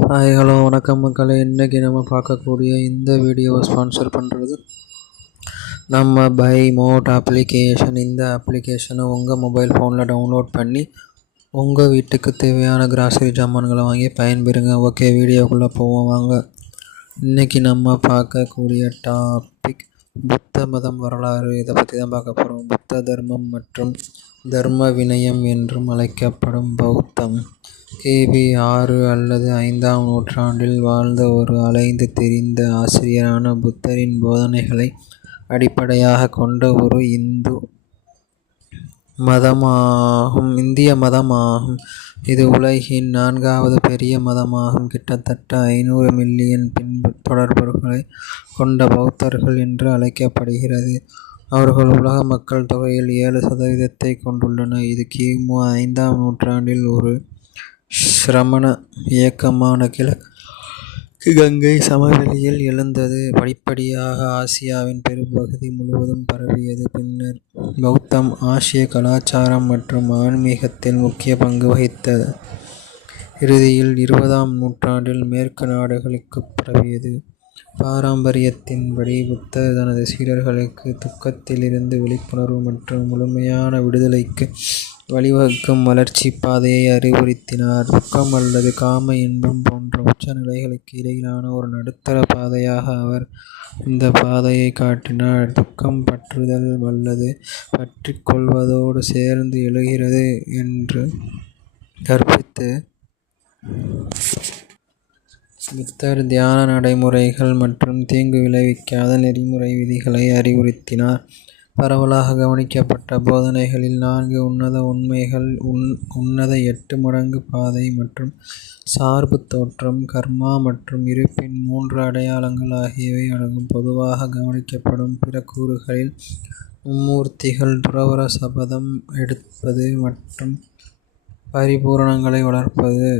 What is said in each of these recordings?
Hi hello வணக்கம் மக்களே. இன்றைக்கி நம்ம பார்க்கக்கூடிய இந்த வீடியோவை ஸ்பான்சர் பண்ணுறது நம்ம பை மோட் அப்ளிகேஷன். இந்த அப்ளிகேஷனை உங்கள் மொபைல் ஃபோனில் டவுன்லோட் பண்ணி உங்கள் வீட்டுக்கு தேவையான கிராசரி ஜாமான்களை வாங்கி பயன்பெறுங்க. ஓகே, வீடியோக்குள்ளே போவோம் வாங்க. இன்றைக்கி நம்ம பார்க்கக்கூடிய டாபிக் புத்த மதம் வரலாறு. இதை பற்றி தான் பார்க்க போகிறோம். புத்த தர்மம் மற்றும் தர்ம வினயம் என்றும் அழைக்கப்படும் பௌத்தம் கிபி 6 அல்லது 5ஆம் நூற்றாண்டில் வாழ்ந்த ஒரு அலைந்து திரிந்த ஆசிரியரான புத்தரின் போதனைகளை அடிப்படையாக கொண்ட ஒரு இந்திய மதமாகும். இது உலகின் 4வது பெரிய மதமாகும். கிட்டத்தட்ட 500 மில்லியன் பின்தொடர்பவர்களை கொண்ட பௌத்தர்கள் என்று அழைக்கப்படுகிறது. அவர்கள் உலக மக்கள் தொகையில் 7% கொண்டுள்ளனர். இது கிமு 5ஆம் நூற்றாண்டில் ஒரு சிரமண இயக்கமான கிழக்கு கங்கை சமவெளியில் எழுந்தது. படிப்படியாக ஆசியாவின் பெரும்பகுதி முழுவதும் பரவியது. பின்னர் பௌத்தம் ஆசிய கலாச்சாரம் மற்றும் ஆன்மீகத்தில் முக்கிய பங்கு வகித்தது. இறுதியில் 20ஆம் நூற்றாண்டில் மேற்கு நாடுகளுக்கு பரவியது. பாரம்பரியத்தின்படி புத்தர் தனது சீடர்களுக்கு துக்கத்திலிருந்து விழிப்புணர்வு மற்றும் முழுமையான விடுதலைக்கு வழிவகுக்கும் வளர்ச்சி பாதையை அறிவுறுத்தினார். துக்கம் அல்லது காம இன்பம் போன்ற உச்ச நிலைகளுக்கு இடையிலான ஒரு நடுத்தர பாதையாக அவர் இந்த பாதையை காட்டினார். துக்கம் பற்றுதல் அல்லது பற்றிக் கொள்வதோடு சேர்ந்து எழுகிறது என்று கற்பித்து புத்தர் தியான நடைமுறைகள் மற்றும் தீங்கு விளைவிக்காத நெறிமுறை விதிகளை அறிவுறுத்தினார். பரவலாக கவனிக்கப்பட்ட போதனைகளில் 4 உன்னத உண்மைகள், உன்னத 8 மடங்கு பாதை மற்றும் சார்பு தோற்றம், கர்மா மற்றும் இருப்பின் 3 அடையாளங்கள் ஆகியவை அடங்கும். பொதுவாக கவனிக்கப்படும் பிற கூறுகளில் மும்மூர்த்திகள், துறவற சபதம் எடுப்பது மற்றும் பரிபூரணங்களை வளர்ப்பது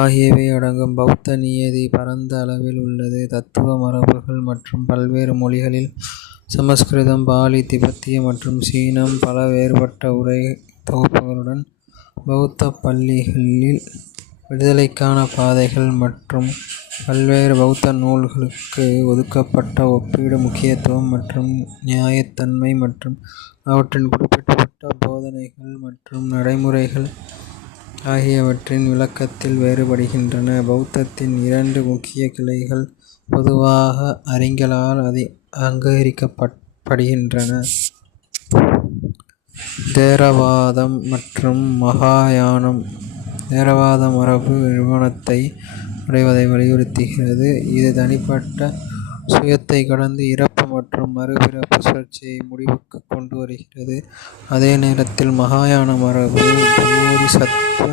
ஆகியவை அடங்கும். பௌத்த நியதி பரந்த அளவில் உள்ளது. தத்துவ மரபுகள் மற்றும் பல்வேறு மொழிகளில் சமஸ்கிருதம், பாலி, திபெத்திய மற்றும் சீனம் பல வேறுபட்ட உரை தொகுப்புகளுடன் பௌத்த பள்ளிகளில் விடுதலைக்கான பாதைகள் மற்றும் பல்வேறு பௌத்த நூல்களுக்கு ஒதுக்கப்பட்ட ஒப்பீடு முக்கியத்துவம் மற்றும் நியாயத்தன்மை மற்றும் அவற்றின் குறிப்பிடப்பட்ட போதனைகள் மற்றும் நடைமுறைகள் ஆகியவற்றின் விளக்கத்தில் வேறுபடுகின்றன. பௌத்தத்தின் 2 முக்கிய கிளைகள் பொதுவாக அறிஞர்களால் அங்கீகரிக்கப்படுகின்றன: தேரவாதம் மற்றும் மகாயானம். தேரவாத மரபு நிர்வாணத்தை அடைவதை வலியுறுத்துகிறது. இது தனிப்பட்ட சுயத்தை கடந்து இறப்பு மற்றும் மறுபிறப்பு சுழற்சியை முடிவுக்கு கொண்டு வருகிறது. அதே நேரத்தில் மகாயான மரபு போதிசத்துவ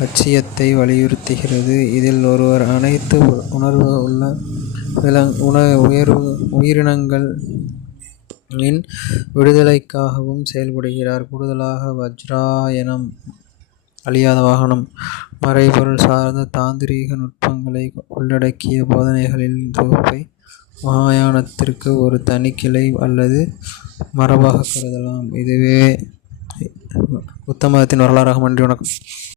லட்சியத்தை வலியுறுத்துகிறது. இதில் ஒருவர் அனைத்து உணர்வுள்ள உயிரினங்களின் விடுதலைக்காகவும் செயல்படுகிறார். கூடுதலாக வஜ்ராயனம் அழியாத வாகனம் மறைபொருள் சார்ந்த தாந்திரீக நுட்பங்களை உள்ளடக்கிய போதனைகளின் தொகுப்பை மகாயானத்திற்கு ஒரு தனி கிளை அல்லது மரபாக கருதலாம். இதுவே புத்த மதத்தின் வரலாறாகும். நன்றி, வணக்கம்.